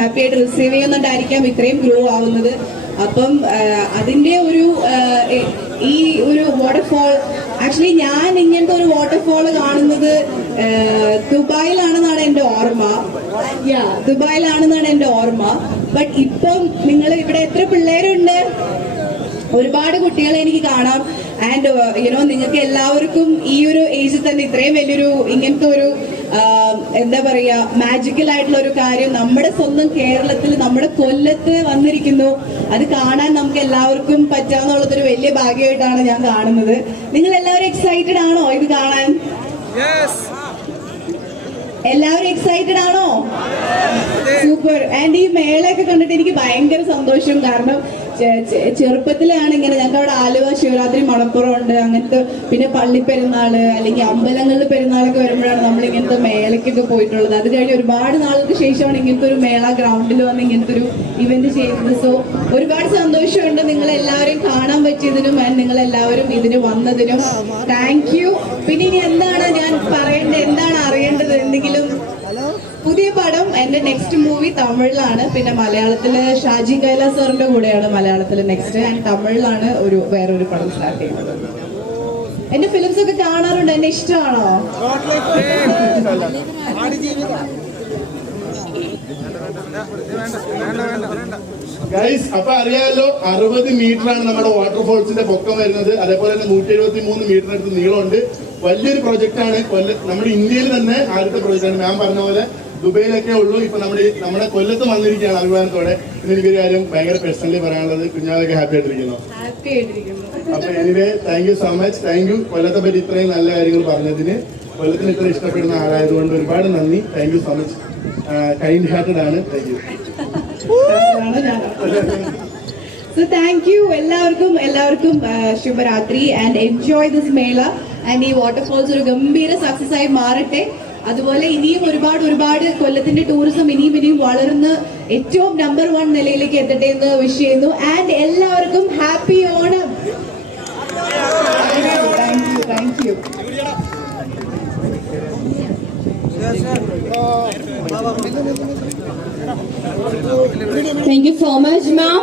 Happy ആയിട്ട് receive ചെയ്യുന്നുണ്ടായിരിക്കാം. ഇത്രയും grow ആവുന്നത്. അപ്പം അതിന്റെ ഒരു ഈ ഒരു വാട്ടർഫോൾ ആക്ച്വലി ഞാൻ ഇങ്ങനത്തെ ഒരു വാട്ടർഫോൾ കാണുന്നത് ദുബായിലാണെന്നാണ് എന്റെ ഓർമ്മ. യാ ദുബായിലാണെന്നാണ് എന്റെ ഓർമ്മ. ബട്ട് ഇപ്പം നിങ്ങൾ ഇവിടെ എത്ര പിള്ളേരുണ്ട്? ഒരുപാട് കുട്ടികളെ എനിക്ക് കാണാം. ആൻഡ് യുനോ നിങ്ങൾക്ക് എല്ലാവർക്കും ഈ ഒരു ഏജിൽ തന്നെ ഇത്രയും വലിയൊരു ഇങ്ങനത്തെ ഒരു എന്താ പറയാ മാജിക്കൽ ആയിട്ടുള്ള ഒരു കാര്യം നമ്മുടെ സ്വന്തം കേരളത്തിൽ നമ്മുടെ കൊല്ലത്ത് വന്നിരിക്കുന്നു. അത് കാണാൻ നമുക്ക് എല്ലാവർക്കും പറ്റാന്നുള്ളതൊരു വലിയ ഭാഗ്യമായിട്ടാണ് ഞാൻ കാണുന്നത്. നിങ്ങൾ എല്ലാവരും എക്സൈറ്റഡ് ആണോ ഇത് കാണാൻ? എല്ലാവരും എക്സൈറ്റഡ് ആണോ? സൂപ്പർ ആൻഡ് ഈ മേളയൊക്കെ കണ്ടിട്ട് എനിക്ക് ഭയങ്കര സന്തോഷം. കാരണം ചെറുപ്പത്തിലാണ് ഇങ്ങനെ ഞങ്ങൾക്ക് അവിടെ ആലുവ ശിവരാത്രി മണപ്പുറം ഉണ്ട് അങ്ങനത്തെ പിന്നെ പള്ളി പെരുന്നാൾ അല്ലെങ്കിൽ അമ്പലങ്ങളിൽ പെരുന്നാളൊക്കെ വരുമ്പോഴാണ് നമ്മൾ ഇങ്ങനത്തെ മേളയ്ക്കൊക്കെ പോയിട്ടുള്ളത്. അത് കഴിഞ്ഞ് ഒരുപാട് നാളുകൾക്ക് ശേഷമാണ് ഇങ്ങനത്തെ ഒരു മേള ഗ്രൗണ്ടിൽ വന്ന് ഇങ്ങനത്തെ ഒരു ഇവന്റ് ചെയ്യുന്നത്. സോ ഒരുപാട് സന്തോഷമുണ്ട് നിങ്ങൾ എല്ലാവരെയും കാണാൻ പറ്റിയതിനും നിങ്ങൾ എല്ലാവരും ഇതിന് വന്നതിനും. താങ്ക് യു പിന്നെ ഇനി എന്താണ് ഞാൻ പറയേണ്ടത്? എന്താണ് അറിയേണ്ടത്? എന്തെങ്കിലും എന്റെ നെക്സ്റ്റ് മൂവി തമിഴിലാണ്. പിന്നെ മലയാളത്തിൽ ഷാജി കൈലാസ് സാറിന്റെ കൂടെയാണ് മലയാളത്തിൽ നെക്സ്റ്റ് ആൻഡ് തമിഴിലാണ് ഒരു വേറൊരു പടം സ്റ്റാർട്ട് ചെയ്യുന്നത്. എന്റെ ഫിലിംസ് ഒക്കെ കാണാറുണ്ട്. എന്നെ ഇഷ്ടമാണോ? ഗൈസ് അപ്പൊ അറിയാമല്ലോ അറുപത് ആണ് നമ്മുടെ വാട്ടർഫോൾസിന്റെ പൊക്കം വരുന്നത്. അതേപോലെ തന്നെ നൂറ്റി എഴുപത്തി മൂന്ന് മീറ്റർ അടുത്ത് നീളമുണ്ട്. വലിയൊരു പ്രൊജക്ട് ആണ്. നമ്മുടെ ഇന്ത്യയിൽ തന്നെ ആദ്യത്തെ പ്രൊജക്ട് ആണ്. മാം പറഞ്ഞ പോലെ ദുബൈയിലൊക്കെ ഉള്ളൂ. ഇപ്പൊ നമ്മുടെ നമ്മുടെ കൊല്ലത്ത് വന്നിരിക്കുകയാണ് അഭിമാനത്തോടെ. പിന്നെ എനിക്കൊരു കാര്യം ഭയങ്കര പേഴ്സണലി പറയാനുള്ളത്. കുഞ്ഞാതൊക്കെ ഹാപ്പി ആയിട്ടിരിക്കുന്നു. അപ്പൊ anyway thank you so much thank you കൊല്ലത്തെ പറ്റി ഇത്രയും നല്ല കാര്യങ്ങൾ പറഞ്ഞതിന്. കൊല്ലത്തിന് ഇത്ര ഇഷ്ടപ്പെടുന്ന ആളായതുകൊണ്ട് ഒരുപാട് നന്ദി. Thank you so much kind hearted ആണ്. Thank you so thank you എല്ലാവർക്കും എല്ലാവർക്കും ശുഭരാത്രി. And enjoy this mela. And ഈ വാട്ടർഫോൾസ് ഒരു ഗംഭീര സക്സസ് ആയി മാറട്ടെ. അതുപോലെ ഇനിയും ഒരുപാട് ഒരുപാട് കൊല്ലത്തിന്റെ ടൂറിസം ഇനിയും ഇനിയും വളർന്ന് ഏറ്റവും നമ്പർ വൺ നിലയിലേക്ക് എത്തട്ടെ എന്ന് വിഷ് ചെയ്യുന്നു. ആൻഡ് എല്ലാവർക്കും happy Onam. Thank you thank you so much ma'am.